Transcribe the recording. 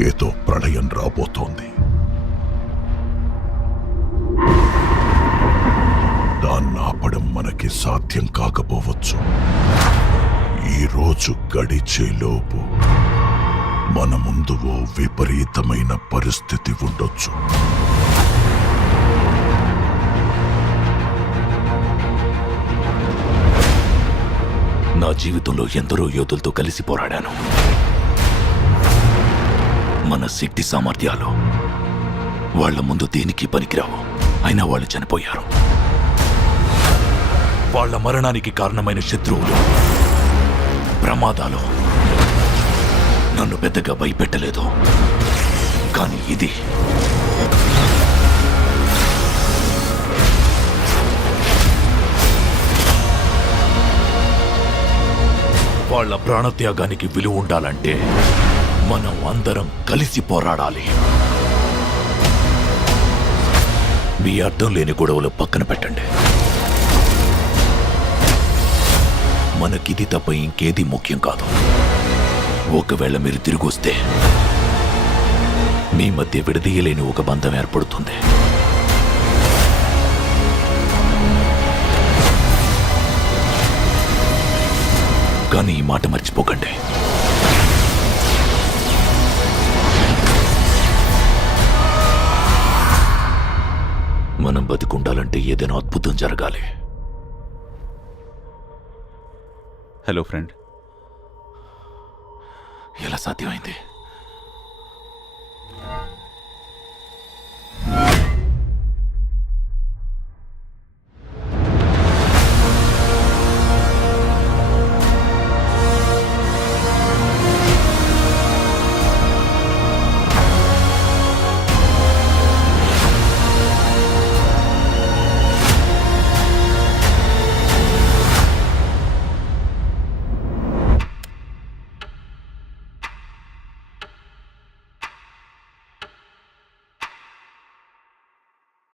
ఏదో ప్రళయం రాబోతోంది. దాన్ని ఆపడం మనకి సాధ్యం కాకపోవచ్చు. ఈ రోజు గడిచేలోపు మన ముందు ఓ విపరీతమైన పరిస్థితి ఉండొచ్చు. నా జీవితంలో ఎందరో యోధులతో కలిసి పోరాడాను. మన శక్తి సామర్థ్యాలు వాళ్ల ముందు దేనికి పనికిరావు. అయినా వాళ్ళు చనిపోయారు. వాళ్ల మరణానికి కారణమైన శత్రువులు, ప్రమాదాలు నన్ను పెద్దగా భయపెట్టలేదు. కానీ ఇది వాళ్ల ప్రాణత్యాగానికి విలువ ఉండాలంటే మనం అందరం కలిసి పోరాడాలి. మీ అర్థం లేని గొడవలు పక్కన పెట్టండి. మనకిది తప్ప ఇంకేది ముఖ్యం కాదు. ఒకవేళ మీరు తిరిగి వస్తే మీ మధ్య విడదీయలేని ఒక బంధం ఏర్పడుతుంది. కానీ ఈ మాట మర్చిపోకండి. మనం బతికుండాలంటే ఏదైనా అద్భుతం జరగాలి. Hello friend. ఎలా సాధ్యమైంది?